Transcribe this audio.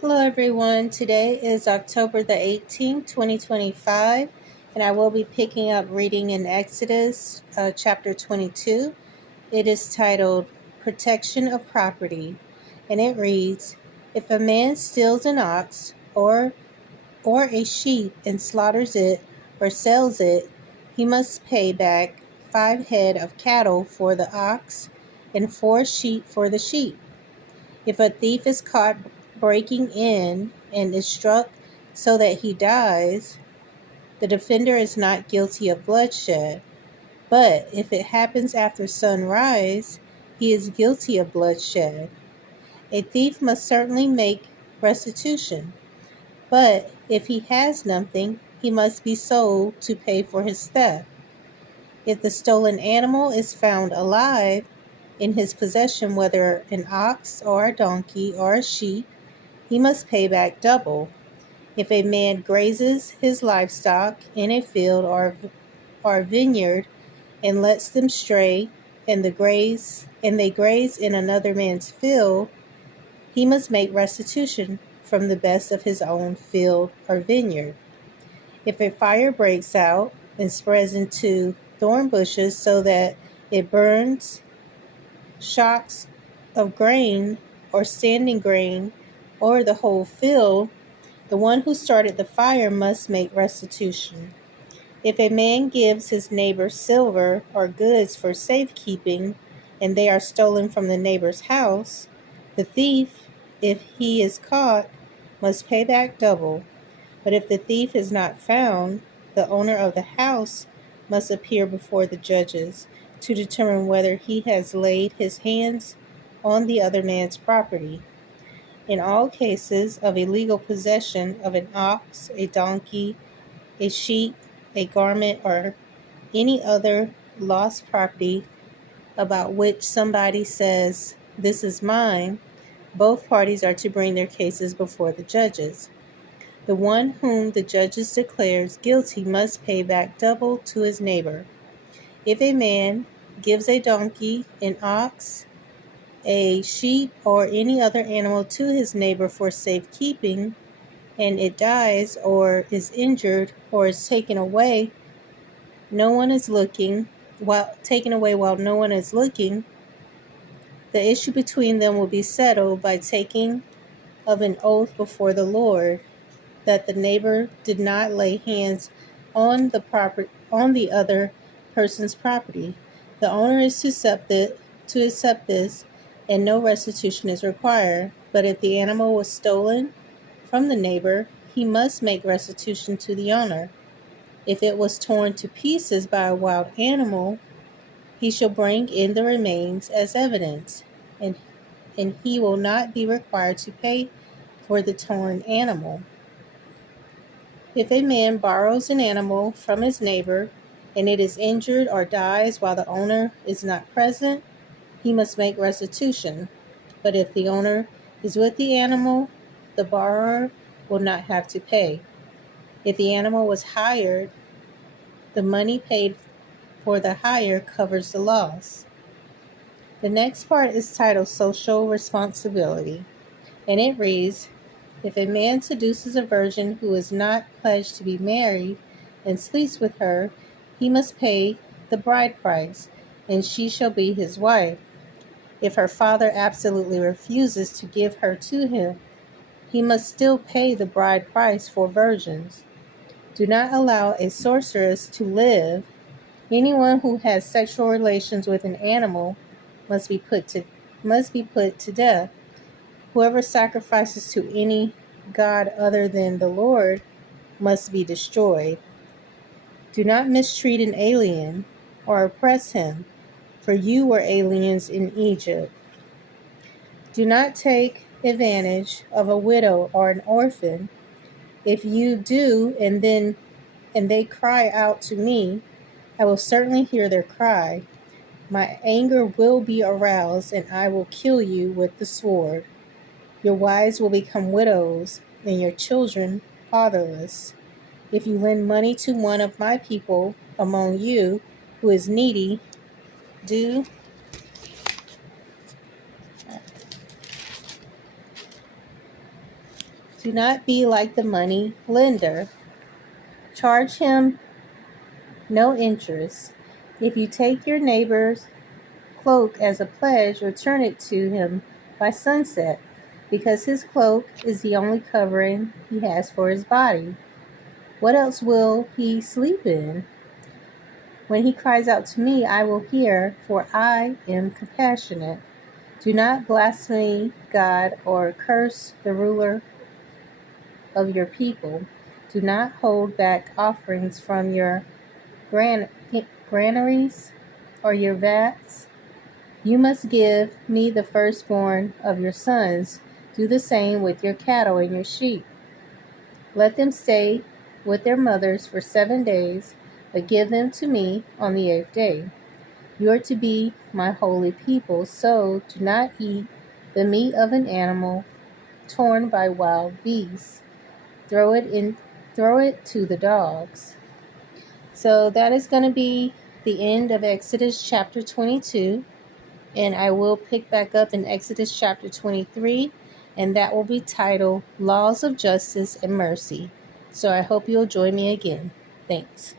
Hello, everyone. Today is October the 18th, 2025, and I will be picking up reading in Exodus chapter 22. It is titled Protection of Property, and it reads, If a man steals an ox or a sheep and slaughters it or sells it, he must pay back 5 head of cattle for the ox and 4 sheep for the sheep. If a thief is caught breaking in and is struck so that he dies, the defender is not guilty of bloodshed. But if it happens after sunrise, he is guilty of bloodshed. A thief must certainly make restitution, but if he has nothing, he must be sold to pay for his theft. If the stolen animal is found alive in his possession, whether an ox or a donkey or a sheep, he must pay back double. If a man grazes his livestock in a field or vineyard and lets them stray, and they graze in another man's field, he must make restitution from the best of his own field or vineyard. If a fire breaks out and spreads into thorn bushes so that it burns shocks of grain or standing grain or the whole field, the one who started the fire must make restitution. If a man gives his neighbor silver or goods for safekeeping, and they are stolen from the neighbor's house, the thief, if he is caught, must pay back double. But if the thief is not found, the owner of the house must appear before the judges to determine whether he has laid his hands on the other man's property. In all cases of illegal possession of an ox, a donkey, a sheep, a garment, or any other lost property about which somebody says, "This is mine," both parties are to bring their cases before the judges. The one whom the judges declares guilty must pay back double to his neighbor. If a man gives a donkey, an ox, a sheep, or any other animal to his neighbor for safekeeping, and it dies or is injured or is taken away, no one is looking, while no one is looking, the issue between them will be settled by taking of an oath before the Lord that the neighbor did not lay hands on the other person's property. The owner is to accept this, and no restitution is required. But if the animal was stolen from the neighbor, he must make restitution to the owner. If it was torn to pieces by a wild animal, he shall bring in the remains as evidence, and he will not be required to pay for the torn animal. If a man borrows an animal from his neighbor, and it is injured or dies while the owner is not present, he must make restitution. But if the owner is with the animal, the borrower will not have to pay. If the animal was hired, the money paid for the hire covers the loss. The next part is titled Social Responsibility, and it reads, If a man seduces a virgin who is not pledged to be married and sleeps with her, he must pay the bride price, and she shall be his wife. If her father absolutely refuses to give her to him, he must still pay the bride price for virgins. Do not allow a sorceress to live. Anyone who has sexual relations with an animal must be put to death. Whoever sacrifices to any god other than the Lord must be destroyed. Do not mistreat an alien or oppress him, for you were aliens in Egypt. Do not take advantage of a widow or an orphan. If you do, and they cry out to me, I will certainly hear their cry. My anger will be aroused, and I will kill you with the sword. Your wives will become widows, and your children fatherless. If you lend money to one of my people among you who is needy, do Do not be like the money lender. Charge him no interest. If you take your neighbor's cloak as a pledge, return it to him by sunset, because his cloak is the only covering he has for his body. What else will he sleep in? When he cries out to me, I will hear, for I am compassionate. Do not blaspheme God or curse the ruler of your people. Do not hold back offerings from your granaries or your vats. You must give me the firstborn of your sons. Do the same with your cattle and your sheep. Let them stay with their mothers for 7 days, but give them to me on the 8th day. You are to be my holy people, so do not eat the meat of an animal torn by wild beasts. Throw it to the dogs. So that is going to be the end of Exodus chapter 22. And I will pick back up in Exodus chapter 23, and that will be titled Laws of Justice and Mercy. So I hope you'll join me again. Thanks.